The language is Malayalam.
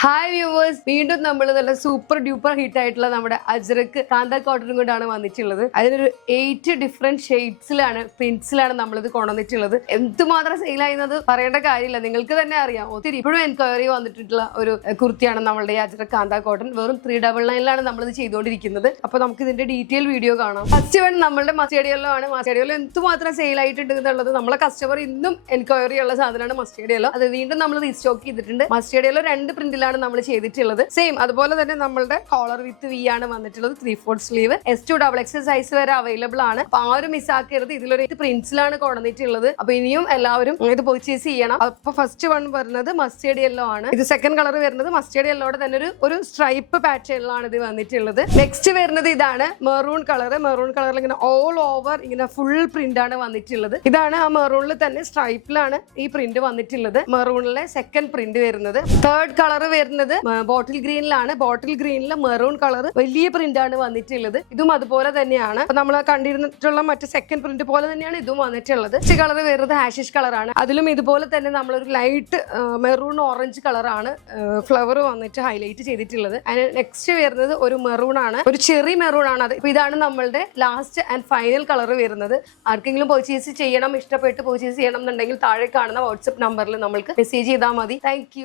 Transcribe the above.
ഹായ് വ്യൂവേഴ്സ്, വീണ്ടും നമ്മൾ നല്ല സൂപ്പർ ഡ്യൂപ്പർ ഹിറ്റ് ആയിട്ടുള്ള നമ്മുടെ അജ്രക്ക് കാന്ത കോട്ടൺ കൊണ്ടാണ് വന്നിട്ടുള്ളത്. അതിനൊരു 8 ഡിഫറെന്റ് ഷെയ്ഡ്സിലാണ് പ്രിന്റ്സിലാണ് നമ്മളിത് കൊണ്ടുവന്നിട്ടുള്ളത്. എന്തുമാത്രം സെയിൽ ആയിരുന്നത് പറയേണ്ട കാര്യമില്ല, നിങ്ങൾക്ക് തന്നെ അറിയാം. ഒത്തിരി ഇപ്പോഴും എൻക്വയറി വന്നിട്ടുള്ള ഒരു കുർത്തിയാണ് നമ്മളുടെ ഈ അജ്രക്ക് കാന്ത കോട്ടൺ. വെറും 399 നമ്മളിത് ചെയ്തുകൊണ്ടിരിക്കുന്നത്. അപ്പൊ നമുക്ക് ഇതിന്റെ ഡീറ്റെയിൽ വീഡിയോ കാണാം. ഫസ്റ്റ് വൺ നമ്മളുടെ മസ്റ്റേർഡ് യെല്ലോ ആണ്. മസ്റ്റേർഡ് യെല്ലോ എന്തുമാത്രം സെയിൽ ആയിട്ടുണ്ട് എന്നുള്ളത് നമ്മളെ കസ്റ്റമർ ഇന്നും എൻക്വയറി ഉള്ള സാധനമാണ് മസ്റ്റേർഡ് യെല്ലോ. അത് വീണ്ടും നമ്മൾ റീസ്റ്റോക്ക് ചെയ്തിട്ടുണ്ട്. മസ്റ്റേർഡ് യെല്ലോ 2 പ്രിന്റിലാണ് നമ്മൾ ചെയ്തിട്ടുള്ളത്. സെയിം അതുപോലെ തന്നെ നമ്മളുടെ കോളർ വിത്ത് വി ആണ് വന്നിട്ടുള്ളത്. 3/4 സ്ലീവ്, S2 XXL സൈസ് വരെ അവൈലബിൾ ആണ്. അപ്പൊ ആരും മിസ്സാക്കരുത്. ഇതിലൊരു പ്രിന്റ്സിലാണ് കൊണ്ടുവന്നിട്ടുള്ളത്. അപ്പൊ ഇനിയും എല്ലാവരും ഇത് പർച്ചേസ് ചെയ്യണം. അപ്പൊ ഫസ്റ്റ് വൺ വരുന്നത് മസ്റ്റേർഡ് യെല്ലോ ആണ്. ഇത് സെക്കൻഡ് കളർ വരുന്നത് മസ്റ്റേർഡ് യെല്ലോടെ തന്നെ ഒരു സ്ട്രൈപ്പ് പാറ്റേണിലാണ് ഇത് വന്നിട്ടുള്ളത്. നെക്സ്റ്റ് വരുന്നത് ഇതാണ് മെറൂൺ കളർ. മെറൂൺ കളറിൽ ഇങ്ങനെ ഓൾ ഓവർ ഇങ്ങനെ ഫുൾ പ്രിന്റ് ആണ് വന്നിട്ടുള്ളത്. ഇതാണ് ആ മെറൂണിൽ തന്നെ സ്ട്രൈപ്പിലാണ് ഈ പ്രിന്റ് വന്നിട്ടുള്ളത്. മെറൂണിലെ സെക്കൻഡ് പ്രിന്റ് വരുന്നത്. തേർഡ് കളർ വരുന്നത് ബോട്ടിൽ ഗ്രീനിലാണ്. ബോട്ടിൽ ഗ്രീനിലെ മെറൂൺ കളർ വലിയ പ്രിന്റ് ആണ് വന്നിട്ടുള്ളത്. ഇതും അതുപോലെ തന്നെയാണ്. നമ്മൾ കണ്ടിരുന്നിട്ടുള്ള മറ്റു സെക്കൻഡ് പ്രിന്റ് പോലെ തന്നെയാണ് ഇതും വന്നിട്ടുള്ളത്. നെക്സ്റ്റ് കളർ വരുന്നത് ഹാഷിഷ് കളറാണ്. അതിലും ഇതുപോലെ തന്നെ നമ്മളൊരു ലൈറ്റ് മെറൂൺ ഓറഞ്ച് കളറാണ് ഫ്ലവർ വന്നിട്ട് ഹൈലൈറ്റ് ചെയ്തിട്ടുള്ളത്. അതിന് നെക്സ്റ്റ് വരുന്നത് ഒരു മെറൂൺ ആണ്, ഒരു ചെറി മെറൂൺ ആണ്. അത് ഇതാണ് നമ്മളുടെ ലാസ്റ്റ് ആൻഡ് ഫൈനൽ കളർ വരുന്നത്. ആർക്കെങ്കിലും പർച്ചേസ് ചെയ്യണം, ഇഷ്ടപ്പെട്ട് പർച്ചേസ് ചെയ്യണം എന്നുണ്ടെങ്കിൽ താഴെ കാണുന്ന വാട്സ്ആപ്പ് നമ്പറിൽ നമ്മൾക്ക് മെസ്സേജ് ചെയ്താൽ മതി. താങ്ക്